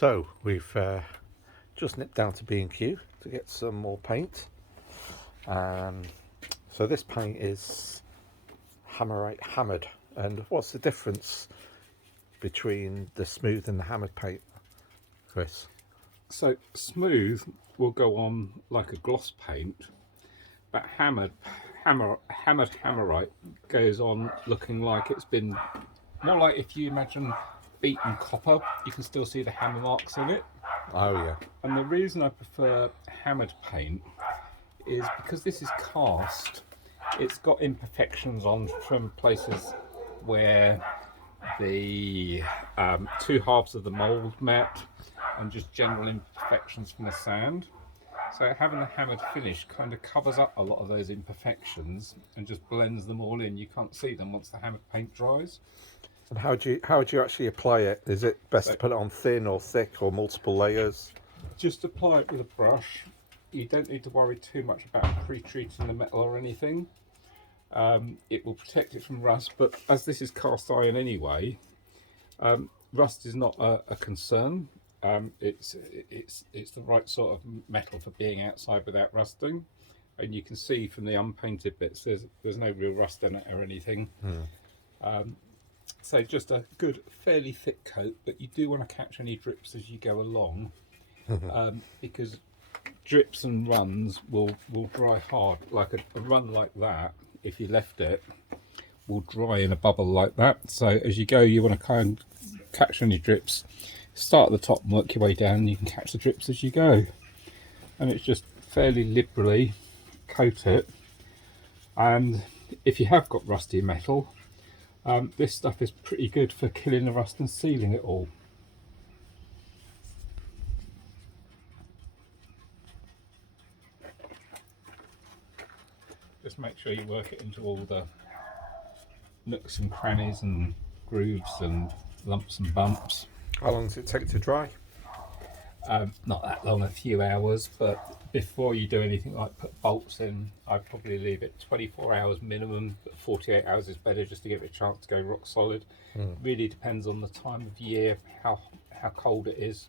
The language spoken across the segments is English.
So we've just nipped down to B&Q to get some more paint. So this paint is Hammerite hammered. And what's the difference between the smooth and the hammered paint, Chris? So smooth will go on like a gloss paint, but hammered hammerite goes on looking like it's been more like if you imagine beaten copper, you can still see the hammer marks in it. Oh yeah. And the reason I prefer hammered paint is because this is cast. It's got imperfections on from places where the two halves of the mold met, and just general imperfections from the sand. So having the hammered finish kind of covers up a lot of those imperfections and just blends them all in. You can't see them once the hammered paint dries. And how do you actually apply it? Is it best So to put it on thin or thick or multiple layers? just apply it with a brush. You don't need to worry too much about pre-treating the metal or anything. It will protect it from rust, but as this is cast iron anyway, rust is not a concern. It's the right sort of metal for being outside without rusting, and you can see from the unpainted bits there's no real rust in it or anything. So just a good fairly thick coat, but you do want to catch any drips as you go along, because drips and runs will dry hard. Like a run like that, if you left it, will dry in a bubble like that. So as you go, you want to kind of catch any drips. Start at the top and work your way down, and you can catch the drips as you go. And it's just fairly liberally coat it. And if you have got rusty metal, this stuff is pretty good for killing the rust and sealing it all. Just make sure you work it into all the nooks and crannies and grooves and lumps and bumps. How long does it take to dry? Not that long, a few hours, but before you do anything like put bolts in, I'd probably leave it 24 hours minimum, but 48 hours is better just to give it a chance to go rock solid. Really depends on the time of year, how cold it is.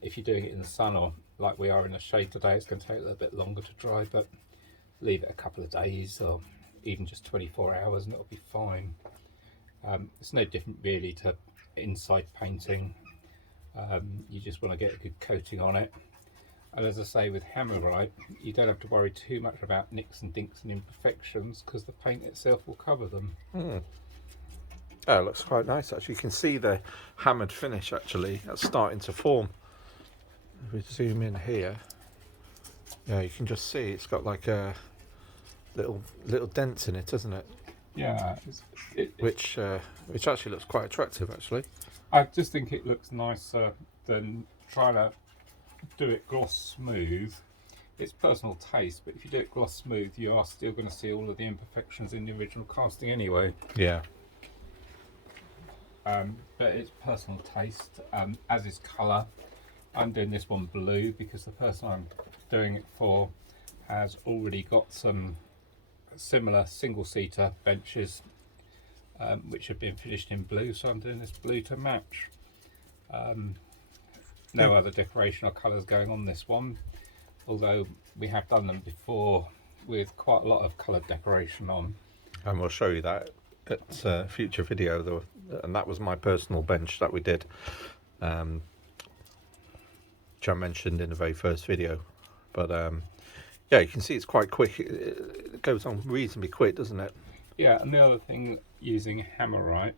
If you're doing it in the sun or like we are in the shade today, it's going to take a little bit longer to dry, but leave it a couple of days or even just 24 hours and it'll be fine. It's no different really to inside painting. You just want to get a good coating on it, and as I say, with hammerite you don't have to worry too much about nicks and dinks and imperfections because the paint itself will cover them. Oh, it looks quite nice actually. You can see the hammered finish actually that's starting to form. If we zoom in here, yeah, you can just see it's got like a little dents in it, doesn't it? Yeah, Which actually looks quite attractive actually. I just think it looks nicer than trying to do it gloss smooth. It's personal taste, but if you do it gloss smooth, you are still going to see all of the imperfections in the original casting anyway. Yeah. But it's personal taste, as is colour. I'm doing this one blue because the person I'm doing it for has already got some similar single-seater benches which have been finished in blue, so I'm doing this blue to match. No other decoration or colours going on this one, although we have done them before with quite a lot of coloured decoration on. And we'll show you that at a future video though. And that was my personal bench that we did, which I mentioned in the very first video. But yeah, you can see it's quite quick. It goes on reasonably quick, doesn't it? Yeah, and the other thing using hammerite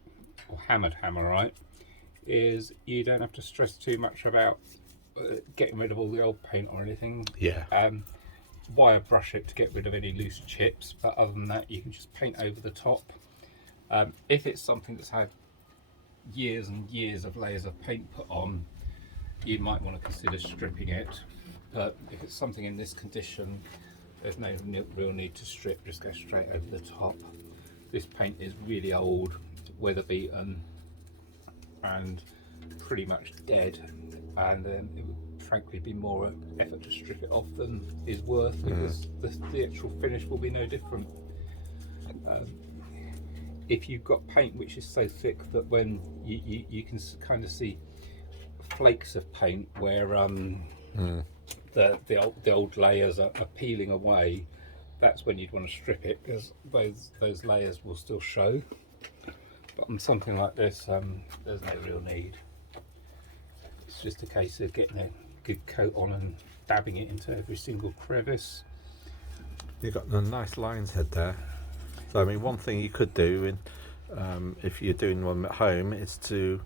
or hammered hammerite is you don't have to stress too much about getting rid of all the old paint or anything. Yeah. Wire brush it to get rid of any loose chips, but other than that you can just paint over the top. If it's something that's had years and years of layers of paint put on, you might want to consider stripping it, but if it's something in this condition, there's no real need to strip, just go straight over the top. This paint is really old, weather beaten and pretty much dead, and it would frankly be more effort to strip it off than is worth, because the actual finish will be no different. If you've got paint which is so thick that when you can kind of see flakes of paint where the old layers are peeling away, that's when you'd want to strip it, because those layers will still show. But on something like this, there's no real need. It's just a case of getting a good coat on and dabbing it into every single crevice. You've got the nice lines head there. So I mean, one thing you could do, if you're doing one at home, is to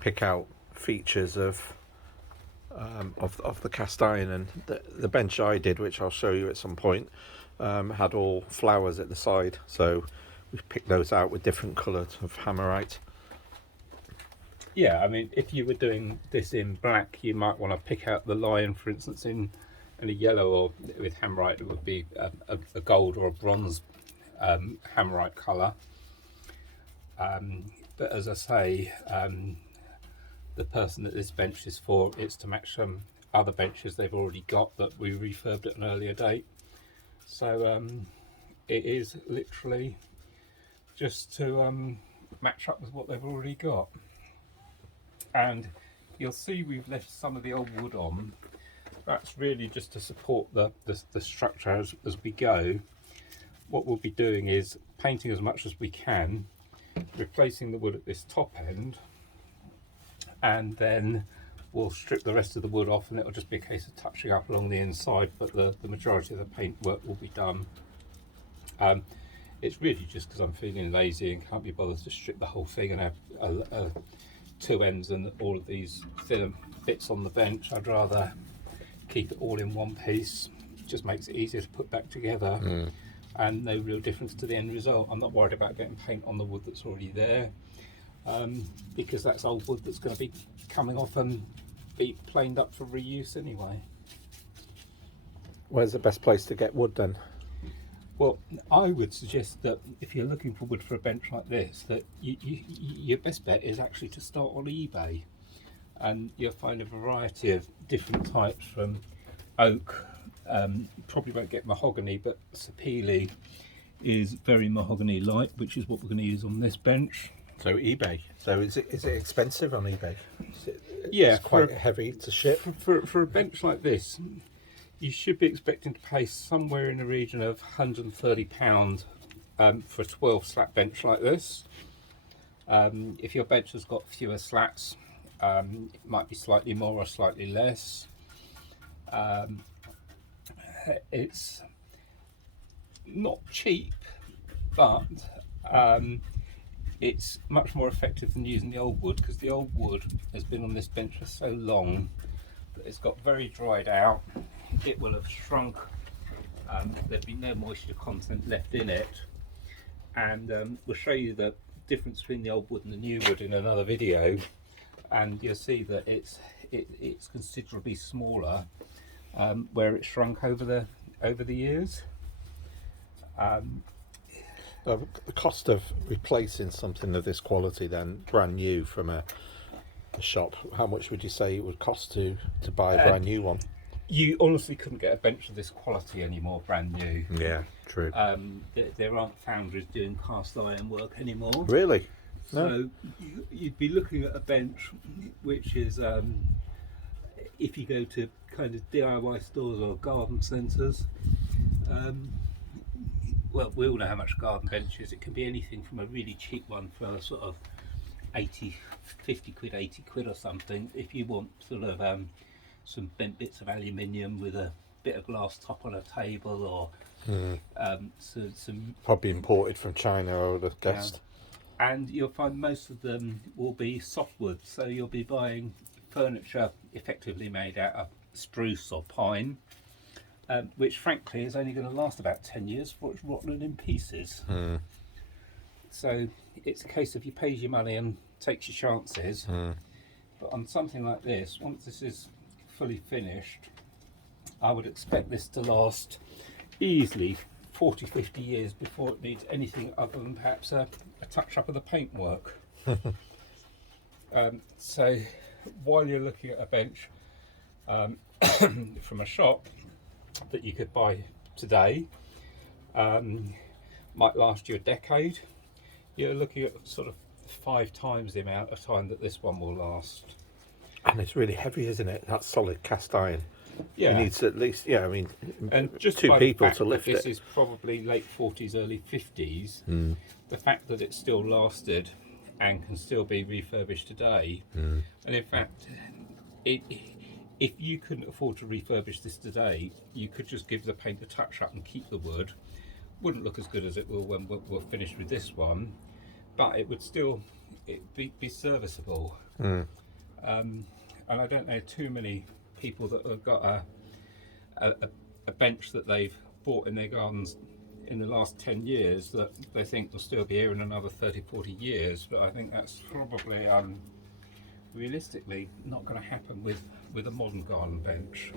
pick out features of the cast iron. And the bench I did, which I'll show you at some point, had all flowers at the side. So we picked those out with different colours of hammerite. Yeah, I mean, if you were doing this in black, you might want to pick out the lion, for instance, in a yellow, or with hammerite, it would be a gold or a bronze hammerite colour. But as I say, the person that this bench is for, it's to match some other benches they've already got that we refurbed at an earlier date. So it is literally just to match up with what they've already got. And you'll see we've left some of the old wood on. That's really just to support the structure as we go. What we'll be doing is painting as much as we can, replacing the wood at this top end, and then we'll strip the rest of the wood off, and it'll just be a case of touching up along the inside, but the majority of the paint work will be done. It's really just because I'm feeling lazy and can't be bothered to strip the whole thing and have two ends and all of these thin bits on the bench. I'd rather keep it all in one piece. It just makes it easier to put back together, and no real difference to the end result. I'm not worried about getting paint on the wood that's already there, because that's old wood that's going to be coming off and be planed up for reuse anyway. Where's the best place to get wood then? Well, I would suggest that if you're looking for wood for a bench like this, that your best bet is actually to start on eBay, and you'll find a variety of different types, from oak. You probably won't get mahogany, but sapele is very mahogany light, which is what we're going to use on this bench. So eBay. So is it expensive on eBay? Yeah, it's quite heavy to ship. For a bench like this, you should be expecting to pay somewhere in the region of £130 for a 12 slat bench like this. If your bench has got fewer slats, it might be slightly more or slightly less. It's not cheap, but it's much more effective than using the old wood, because the old wood has been on this bench for so long that it's got very dried out. It will have shrunk, there'd be no moisture content left in it, and we'll show you the difference between the old wood and the new wood in another video, and you'll see that it's considerably smaller where it's shrunk over the years. The cost of replacing something of this quality then, brand new from a shop, how much would you say it would cost to buy a brand new one? You honestly couldn't get a bench of this quality anymore brand new. Yeah, true. There aren't foundries doing cast iron work anymore. Really? No. So you'd be looking at a bench which is, if you go to kind of DIY stores or garden centres, well, we all know how much a garden bench is. It can be anything from a really cheap one for sort of 50 quid, 80 quid or something, if you want sort of some bent bits of aluminium with a bit of glass top on a table, or some probably imported from China, I would have guessed. And you'll find most of them will be softwood, so you'll be buying furniture effectively made out of spruce or pine, which frankly is only going to last about 10 years before it's rotten in pieces. So it's a case of you pays your money and takes your chances. But on something like this, once this is fully finished, I would expect this to last easily 40-50 years before it needs anything other than perhaps a touch up of the paintwork. So while you're looking at a bench from a shop that you could buy today, might last you a decade, you're looking at sort of 5 times the amount of time that this one will last. And it's really heavy, isn't it? That's solid cast iron. Yeah. It needs at least, yeah, I mean, And just two by people the fact to lift that this it. is probably late 40s, early 50s, the fact that it's still lasted and can still be refurbished today, and in fact, it, if you couldn't afford to refurbish this today, you could just give the paint a touch up and keep the wood. Wouldn't look as good as it will when we're finished with this one, but it would still be serviceable. And I don't know too many people that have got a bench that they've bought in their gardens in the last 10 years that they think will still be here in another 30-40 years, but I think that's probably realistically not going to happen with a modern garden bench.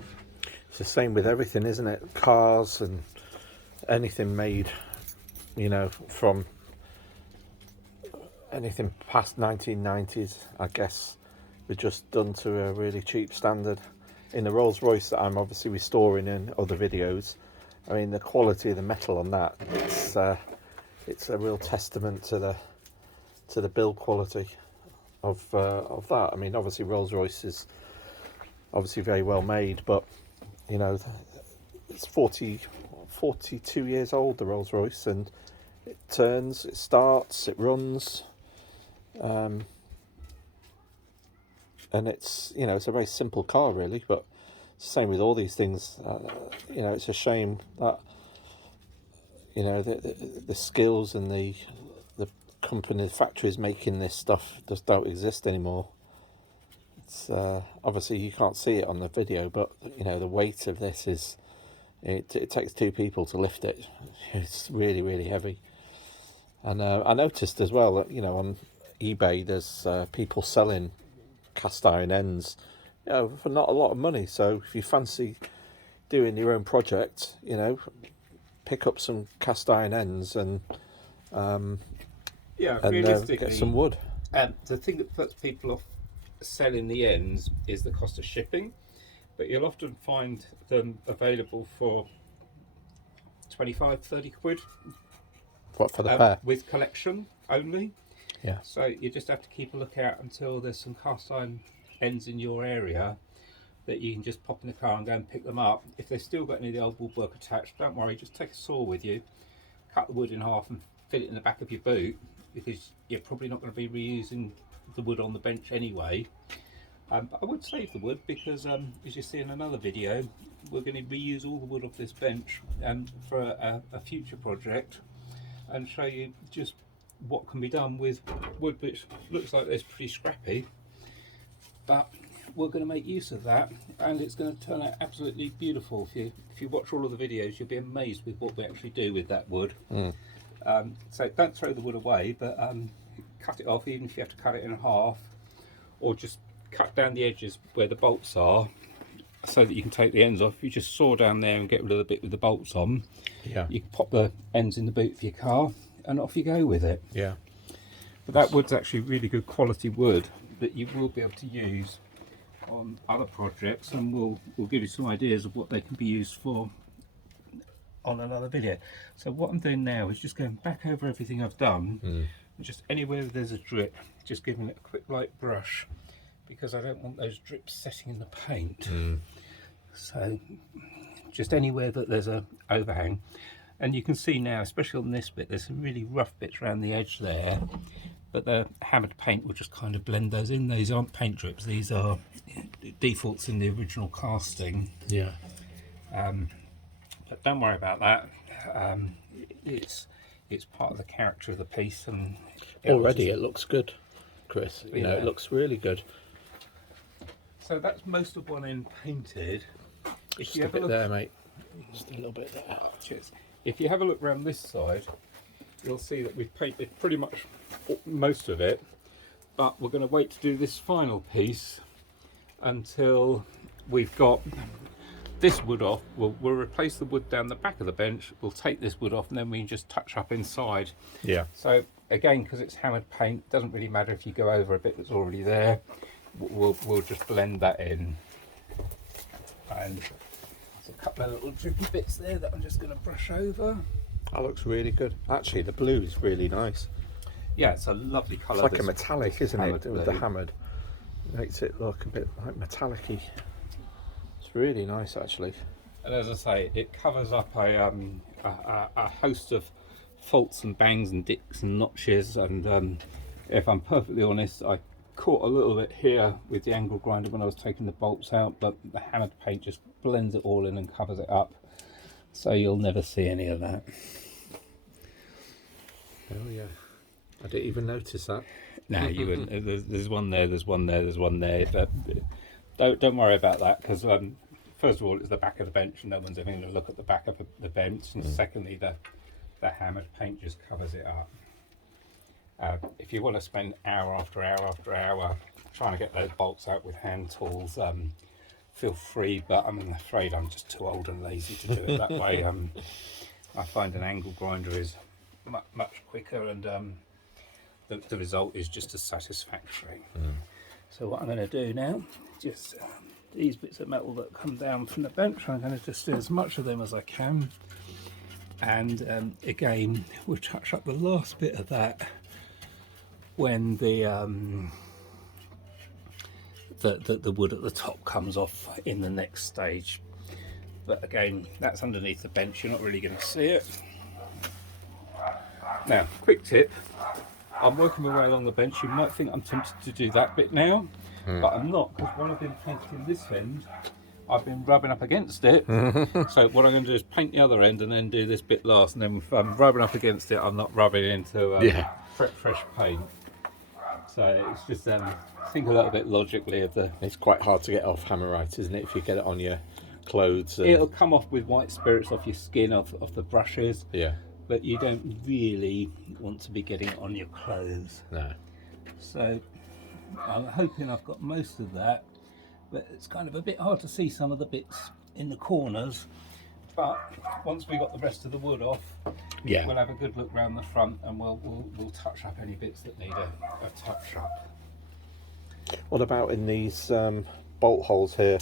It's the same with everything, isn't it? Cars and anything made, you know, from anything past 1990s, I guess, were just done to a really cheap standard. In the Rolls Royce that I'm obviously restoring in other videos, I mean, the quality of the metal on that, it's a real testament to the build quality of that. I mean, obviously Rolls Royce is obviously very well made, but you know, it's 42 years old, the Rolls Royce, and it turns, it starts, it runs, and it's, you know, it's a very simple car really, but same with all these things. You know, it's a shame that, you know, the skills and the company, the factories making this stuff just don't exist anymore. It's obviously you can't see it on the video, but you know, the weight of this is, it takes two people to lift it. It's really, really heavy. And I noticed as well that, you know, on eBay there's people selling cast iron ends, you know, for not a lot of money. So if you fancy doing your own project, you know, pick up some cast iron ends and Realistically, get some wood. The thing that puts people off selling the ends is the cost of shipping, but you'll often find them available for 25-30 quid. What, for the pair? With collection only. Yeah. So you just have to keep a lookout until there's some cast iron ends in your area that you can just pop in the car and go and pick them up. If they've still got any of the old woodwork attached, don't worry, just take a saw with you, cut the wood in half and fit it in the back of your boot, because you're probably not going to be reusing the wood on the bench anyway. But I would save the wood because, as you see in another video, we're going to reuse all the wood off this bench for a future project and show you just what can be done with wood which looks like it's pretty scrappy, but we're going to make use of that, and it's going to turn out absolutely beautiful. If you watch all of the videos, you'll be amazed with what we actually do with that wood. So don't throw the wood away, but cut it off, even if you have to cut it in half, or just cut down the edges where the bolts are so that you can take the ends off. You just saw down there and get rid of the bit with the bolts on. Yeah. You can pop the ends in the boot of your car and off you go with it. Yeah. But that wood's actually really good quality wood that you will be able to use on other projects, and we'll give you some ideas of what they can be used for on another video. So what I'm doing now is just going back over everything I've done, and just anywhere there's a drip, just giving it a quick light brush, because I don't want those drips setting in the paint. So just anywhere that there's a overhang. And you can see now, especially on this bit, there's some really rough bits around the edge there, but the hammered paint will just kind of blend those in. These aren't paint drips, these are defaults in the original casting. Yeah. But don't worry about that. It's part of the character of the piece, and Already it looks good, Chris. You know, Yeah. it looks really good. So that's most of one end painted. If Just you a have a bit look, there, mate. Just a little bit there. cheers. If you have a look around this side, you'll see that we've painted pretty much most of it, but we're going to wait to do this final piece until we've got this wood off. We'll replace the wood down the back of the bench, we'll take this wood off, and then we can just touch up inside. Yeah. So again, because it's hammered paint, doesn't really matter if you go over a bit that's already there. We'll just blend that in. And there's a couple of little drippy bits there that I'm just going to brush over. That looks really good. Actually, the blue is really nice. Yeah, it's a lovely colour. It's like a metallic, isn't it, with the hammered? Makes it look a bit like metallic-y. It's really nice actually. And as I say, it covers up a host of faults and bangs and dicks and notches. And if I'm perfectly honest, I caught a little bit here with the angle grinder when I was taking the bolts out, but the hammered paint just blends it all in and covers it up. So you'll never see any of that. Oh yeah, I didn't even notice that. No, you wouldn't. There's one there, there's one there, there's one there. But don't worry about that, because first of all, it's the back of the bench, and no one's ever going to look at the back of the bench. And secondly, the hammered paint just covers it up. If you want to spend hour after hour after hour trying to get those bolts out with hand tools, feel free. But I'm afraid I'm just too old and lazy to do it that way. I find an angle grinder is much quicker, and the result is just as satisfactory. So what I'm going to do now, just these bits of metal that come down from the bench, I'm going to just do as much of them as I can. And again, we'll touch up the last bit of that when the wood at the top comes off in the next stage. But again, that's underneath the bench, you're not really going to see it. Now, quick tip, I'm working my way along the bench. You might think I'm tempted to do that bit now, but I'm not, because while I've been painting this end, I've been rubbing up against it. So what I'm going to do is paint the other end and then do this bit last, and then if I'm rubbing up against it, I'm not rubbing into fresh paint. So it's just think a little bit logically of the... It's quite hard to get off Hammerite, isn't it, if you get it on your clothes? And... It'll come off with white spirits off your skin, off the brushes. Yeah. But you don't really want to be getting it on your clothes. No. So I'm hoping I've got most of that, but it's kind of a bit hard to see some of the bits in the corners. But once we got the rest of the wood off, yeah, we'll have a good look round the front, and we'll touch up any bits that need a touch up. What about in these bolt holes here?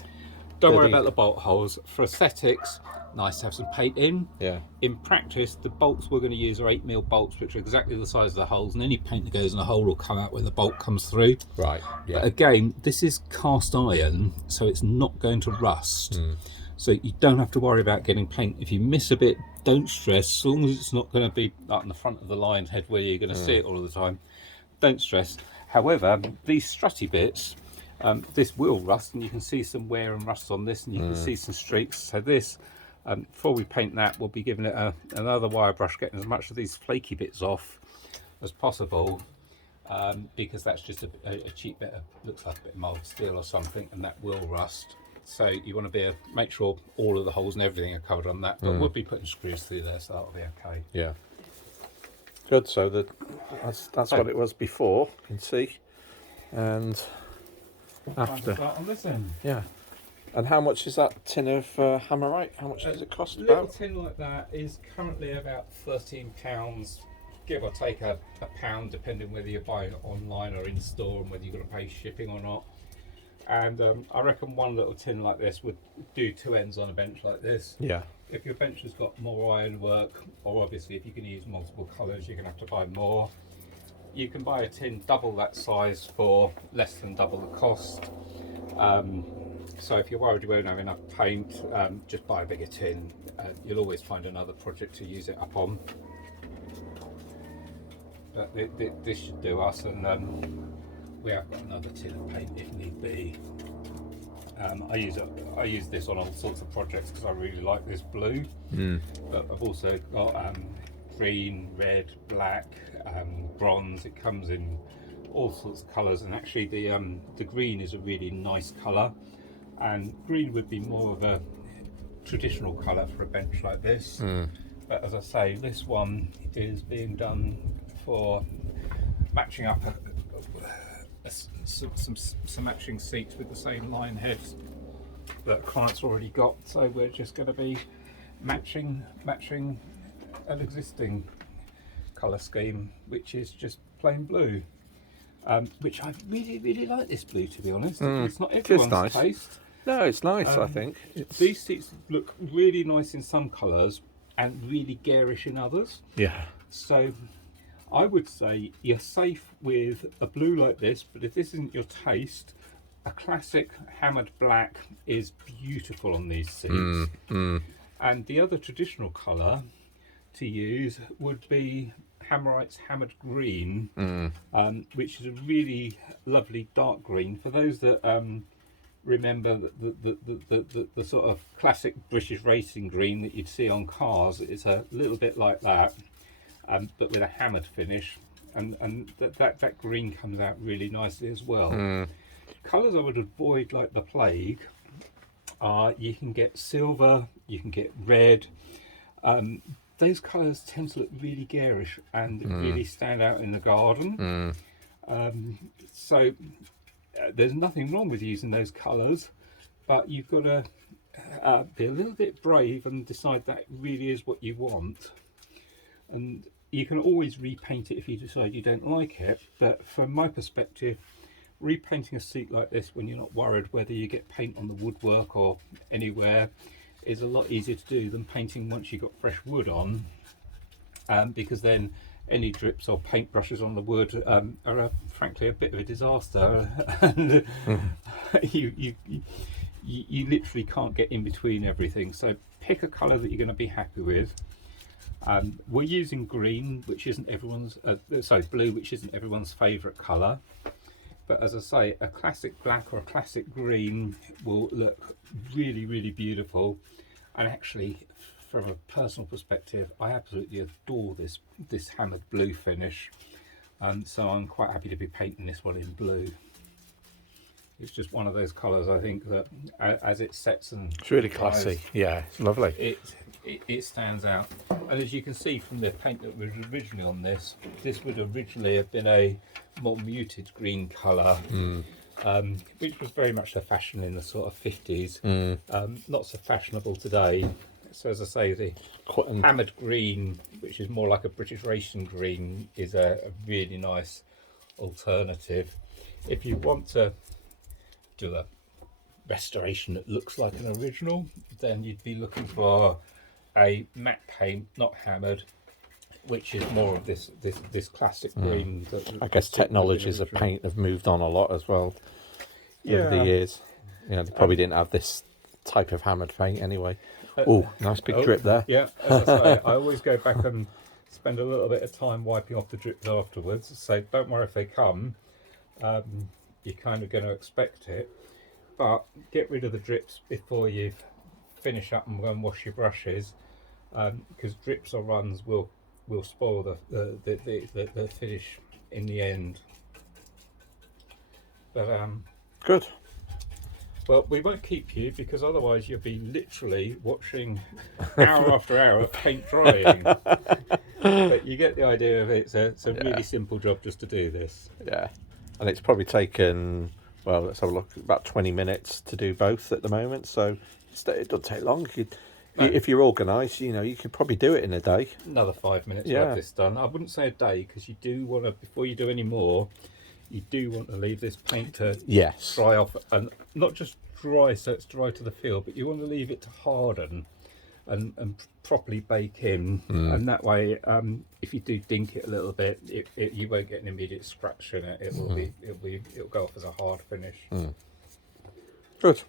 Don't worry about the bolt holes. For aesthetics, nice to have some paint in. Yeah. In practice, the bolts we're going to use are 8mm bolts, which are exactly the size of the holes, and any paint that goes in a hole will come out when the bolt comes through. Right. Yeah. But again, this is cast iron, so it's not going to rust. So you don't have to worry about getting paint. If you miss a bit, don't stress. As long as it's not going to be like on the front of the lion's head where you're going to see it all the time, don't stress. However, these strutty bits, this will rust, and you can see some wear and rust on this, and you can see some streaks. So this, before we paint that, we'll be giving it another wire brush, getting as much of these flaky bits off as possible, because that's just a cheap bit of, looks like a bit of mild steel or something, and that will rust. So you want to make sure all of the holes and everything are covered on that, but we'll be putting screws through there, so that'll be okay. Yeah. Good. So that's what it was before. You can see, and after. Start on this end. Yeah. And how much is that tin of Hammerite? How much does it cost? A little About? tin like that is currently about £13, give or take a pound, depending whether you're buying it online or in store, and whether you've got to pay shipping or not. And I reckon one little tin like this would do 2 ends on a bench like this. Yeah. If your bench has got more ironwork, or obviously if you're going to use multiple colours, you're going to have to buy more. You can buy a tin double that size for less than double the cost. So if you're worried you won't have enough paint, just buy a bigger tin. You'll always find another project to use it up on. But this should do us, and we have got another tin of paint if need be. I use this on all sorts of projects because I really like this blue. But I've also got green, red, black, bronze. It comes in all sorts of colours, and actually the green is a really nice colour, and green would be more of a traditional colour for a bench like this. But as I say, this one is being done for matching up some matching seats with the same line heads that clients already got, so we're just going to be matching an existing colour scheme, which is just plain blue, which I really like this blue, to be honest. It's not everyone's taste. No, it's nice. I think these seats look really nice in some colours and really garish in others. Yeah. So I would say you're safe with a blue like this, but if this isn't your taste, a classic hammered black is beautiful on these seats. And the other traditional colour to use would be Hammerite's hammered green, which is a really lovely dark green. For those that remember the sort of classic British racing green that you'd see on cars, it's a little bit like that, but with a hammered finish, and that green comes out really nicely as well. Colours I would avoid like the plague are, you can get silver, you can get red. Those colours tend to look really garish and really stand out in the garden. So there's nothing wrong with using those colours, but you've got to be a little bit brave and decide that really is what you want. And you can always repaint it if you decide you don't like it, but from my perspective, repainting a seat like this when you're not worried whether you get paint on the woodwork or anywhere is a lot easier to do than painting once you've got fresh wood on, because then any drips or paintbrushes on the wood are frankly a bit of a disaster. And you literally can't get in between everything. So pick a colour that you're going to be happy with. We're using green, which isn't everyone's blue, which isn't everyone's favourite colour. But as I say, a classic black or a classic green will look really, really beautiful. And actually, from a personal perspective, I absolutely adore this hammered blue finish. So I'm quite happy to be painting this one in blue. It's just one of those colours, I think, that as it sets and It's really classy. Yeah, it's lovely. It stands out. And as you can see from the paint that was originally on this would originally have been a more muted green colour, which was very much the fashion in the sort of 50s. Not so fashionable today. So as I say, the hammered green, which is more like a British racing green, is a really nice alternative. If you want to do a restoration that looks like an original, then you'd be looking for a matte paint, not hammered, which is more of this classic green. I guess technologies of paint have moved on a lot as well over the years. You know, they probably didn't have this type of hammered paint anyway. Oh, nice big drip there. Yeah, as I say, I always go back and spend a little bit of time wiping off the drips afterwards. So don't worry if they come. You're kind of going to expect it, but get rid of the drips before you finish up and go and wash your brushes, because drips or runs will spoil the finish in the end. But Good. well, we won't keep you, because otherwise you'll be literally watching hour after hour of paint drying. But you get the idea of it. It's a really simple job just to do this. Yeah, and it's probably taken, well, let's have a look, about 20 minutes to do both at the moment, so it doesn't take long. If you're organised, you know, you could probably do it in a day. Another 5 minutes to have this done. I wouldn't say a day, because you do want to, before you do any more, you do want to leave this paint to dry off, and not just dry so it's dry to the feel, but you want to leave it to harden and properly bake in, and that way, if you do dink it a little bit, you won't get an immediate scratch in it. It'll go off as a hard finish. Good.